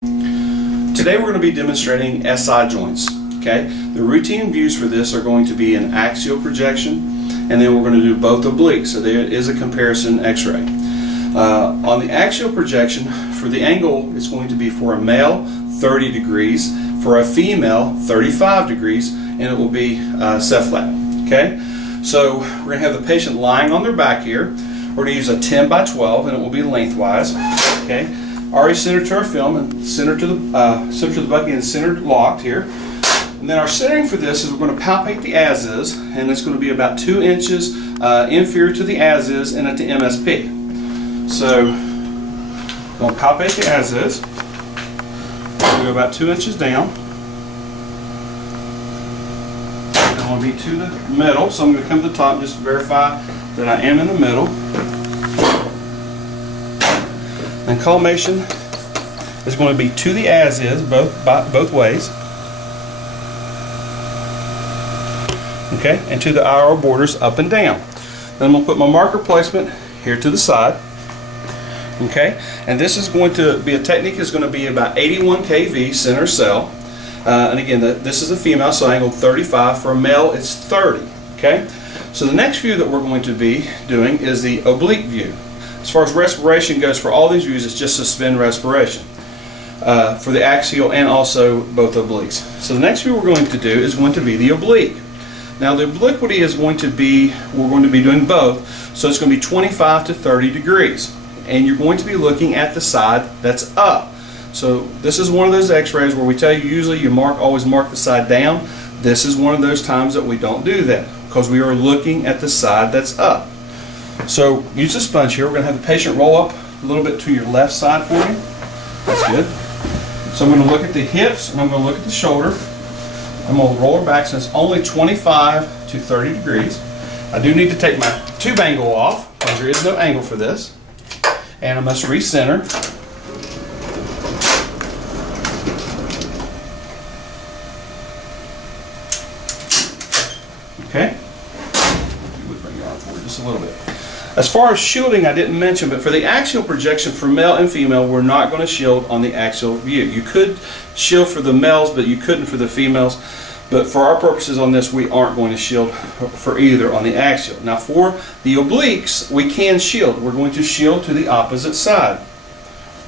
Today we're going to be demonstrating SI joints. Okay, the routine views for this are going to be an axial projection, and then we're going to do both obliques. So there is a comparison X-ray. On the axial projection, for the angle, it's going to be for a male 30 degrees, for a female 35 degrees, and it will be cephalad. Okay, so we're going to have the patient lying on their back here. We're going to use a 10 by 12, and it will be lengthwise. Okay. Already centered to our film and centered to the bucket and centered locked here. And then our centering for this is we're going to palpate the as-is, and it's going to be about 2 inches inferior to the as-is and at the MSP. So we're going to palpate the as-is. We'll go about 2 inches down. And I want to be to the middle, so I'm going to come to the top just to verify that I am in the middle. And collimation is going to be to the as-is, both ways. Okay, and to the IR borders up and down. Then I'm going to put my marker placement here to the side. Okay, and this is going to be a technique is going to be about 81 kV center cell. And again, this is a female, so angle 35. For a male, it's 30. Okay, so the next view that we're going to be doing is the oblique view. As far as respiration goes, for all these views, it's just suspend respiration for the axial and also both obliques. So the next view we're going to do is going to be the oblique. Now the obliquity is going to be, we're going to be doing both, so it's going to be 25 to 30 degrees. And you're going to be looking at the side that's up. So this is one of those x-rays where we tell you usually you always mark the side down. This is one of those times that we don't do that because we are looking at the side that's up. So use a sponge here. We're going to have the patient roll up a little bit to your left side for you. That's good. So I'm going to look at the hips and I'm going to look at the shoulder. I'm going to roll her back, so it's only 25 to 30 degrees. I do need to take my tube angle off because there is no angle for this. And I must recenter. Okay. Bring you on forward just a little bit. As far as shielding, I didn't mention, but for the axial projection for male and female, we're not going to shield on the axial view. You could shield for the males, but you couldn't for the females. But for our purposes on this, we aren't going to shield for either on the axial. Now for the obliques, we can shield. We're going to shield to the opposite side.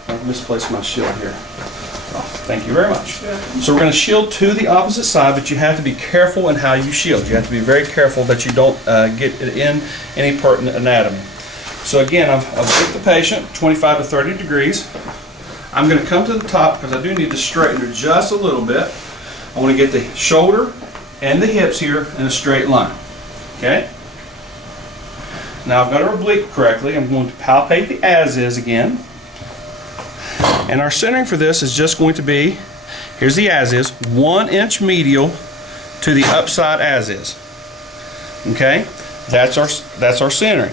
I misplaced my shield here. Oh, thank you very much. So we're going to shield to the opposite side, but you have to be careful in how you shield. You have to be very careful that you don't get it in any pertinent anatomy. So again, I've hit the patient 25 to 30 degrees. I'm going to come to the top because I do need to straighten her just a little bit. I want to get the shoulder and the hips here in a straight line. Okay? Now I've got her oblique correctly. I'm going to palpate the as-is again. And our centering for this is just going to be, here's the as-is, 1 inch medial to the upside as-is. Okay? That's our centering.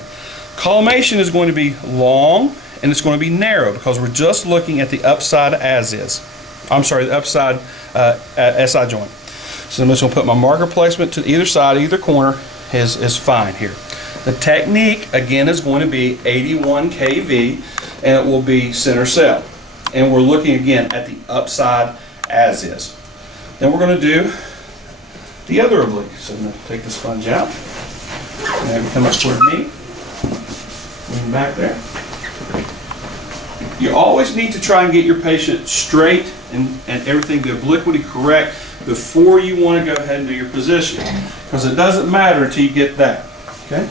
Collimation is going to be long and it's going to be narrow because we're just looking at the upside as-is. I'm sorry, the upside SI joint. So I'm just going to put my marker placement to either side, either corner is fine here. The technique, again, is going to be 81 kV and it will be center cell. And we're looking again at the upside as is. Then we're going to do the other oblique. So I'm going to take the sponge out. And then come up toward me. Lean back there. You always need to try and get your patient straight and everything, the obliquity correct, before you want to go ahead and do your position. Because it doesn't matter until you get that. Okay?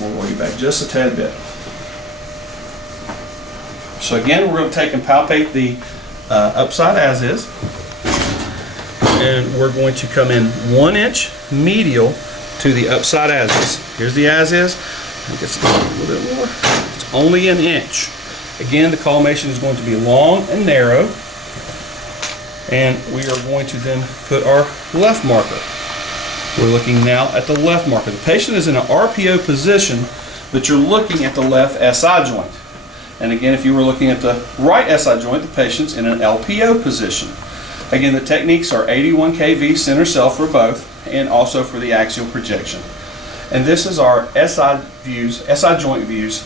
We'll roll you back just a tad bit. So again, we're going to take and palpate the upside as is. And we're going to come in 1 inch medial to the upside as is. Here's the as is. I think it's a little bit more. It's only an inch. Again, the collimation is going to be long and narrow. And we are going to then put our left marker. We're looking now at the left marker. The patient is in an RPO position, but you're looking at the left SI joint. And again, if you were looking at the right SI joint, the patient's in an LPO position. Again, the techniques are 81 kV center cell for both and also for the axial projection. And this is our SI joint views